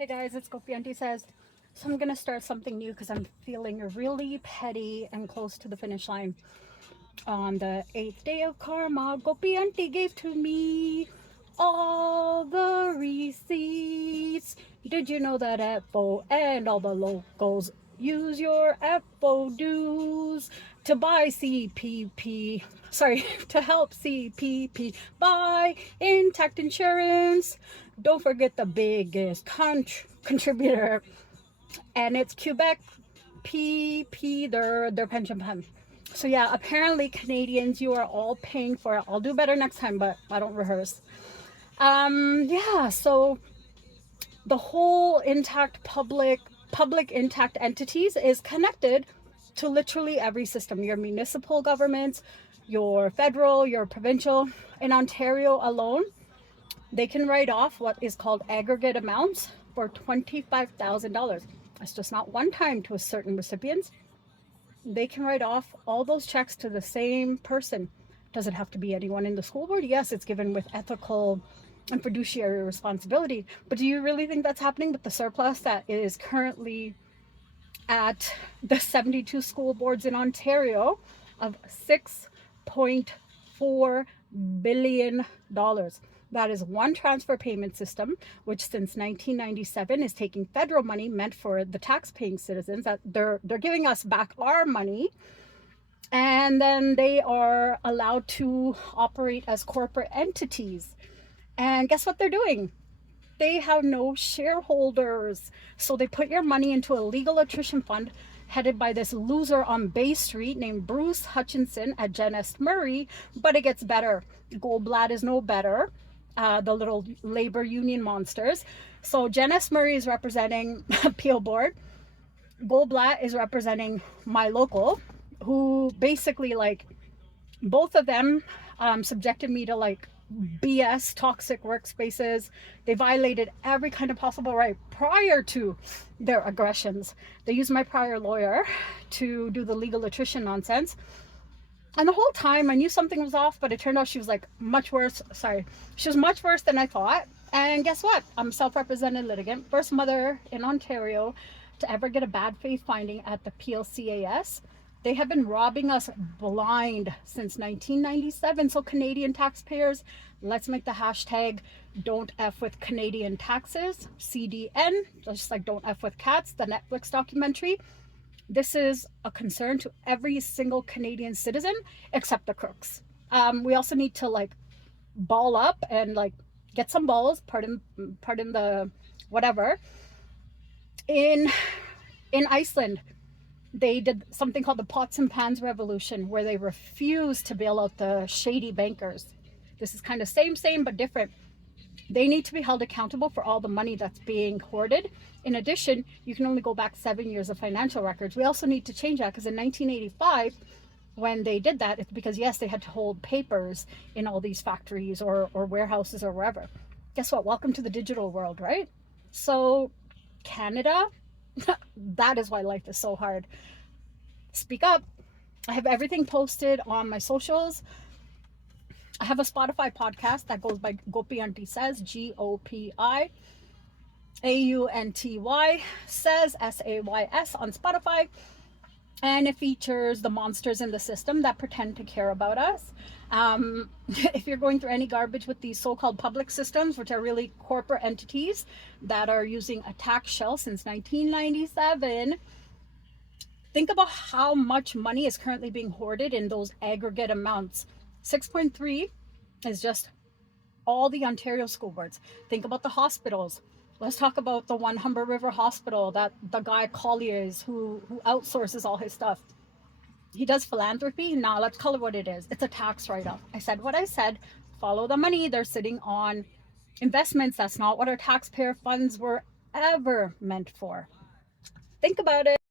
Hey guys, it's Gopi. Aunty says. So I'm gonna start something new because I'm feeling really petty and close to the finish line. On the 8th day of karma, Gopi Aunty gave to me all the receipts. Did you know that FO and all the locals use your FO dues to buy CPP? Sorry, to help CPP buy intact insurance. Don't forget the biggest contributor, and it's Quebec PP, their pension fund. So yeah, apparently Canadians, you are all paying for it. I'll do better next time, but I don't rehearse. Yeah, so the whole intact public intact entities is connected to literally every system. Your municipal governments, your federal, your provincial. In Ontario alone, they can write off what is called aggregate amounts for $25,000. It's just not one time to a certain recipients. They can write off all those checks to the same person. Does it have to be anyone in the school board? Yes, it's given with ethical and fiduciary responsibility. But do you really think that's happening with the surplus that is currently at the 72 school boards in Ontario of $6.4 billion? That is one transfer payment system, which since 1997 is taking federal money meant for the tax-paying citizens, that they're giving us back our money, and then they are allowed to operate as corporate entities. And guess what they're doing? They have no shareholders. So they put your money into a legal attrition fund headed by this loser on Bay Street named Bruce Hutchinson at Gen S. Murray. But it gets better. Goldblatt is no better. The little labor union monsters. So Gen S. Murray is representing Peel Board. Goldblatt is representing my local, who basically, like, both of them subjected me to like BS, toxic workspaces. They violated every kind of possible right prior to their aggressions. They used my prior lawyer to do the legal attrition nonsense. And the whole time I knew something was off, but it turned out she was like much worse. Sorry, she was much worse than I thought. And guess what? I'm a self-represented litigant, first mother in Ontario to ever get a bad faith finding at the PLCAS. They have been robbing us blind since 1997. So Canadian taxpayers, let's make the hashtag don't F with Canadian taxes, CDN, just like don't F with cats, the Netflix documentary. This is a concern to every single Canadian citizen except the crooks. We also need to like ball up and like get some balls, pardon the whatever. In Iceland, they did something called the pots and pans revolution, where they refused to bail out the shady bankers. This is kind of same but different. They need to be held accountable for all the money that's being hoarded. In addition, you can only go back 7 years of financial records. We also need to change that, because in 1985, when they did that, it's because, yes, they had to hold papers in all these factories or warehouses or wherever. Guess what? Welcome to the digital world, right? So Canada, that is why life is so hard. Speak up. I have everything posted on my socials. I have a Spotify podcast that goes by Gopi Aunty Says, GOPI AUNTY Says, SAYS on Spotify. And it features the monsters in the system that pretend to care about us. If you're going through any garbage with these so-called public systems, which are really corporate entities that are using a tax shell since 1997, think about how much money is currently being hoarded in those aggregate amounts. 6.3 is just all the Ontario school boards. Think about the hospitals. Let's talk about the one Humber River Hospital that the guy Collier's who outsources all his stuff. He does philanthropy. Now let's call it what it is. It's a tax write-off. I said what I said. Follow the money. They're sitting on investments. That's not what our taxpayer funds were ever meant for. Think about it.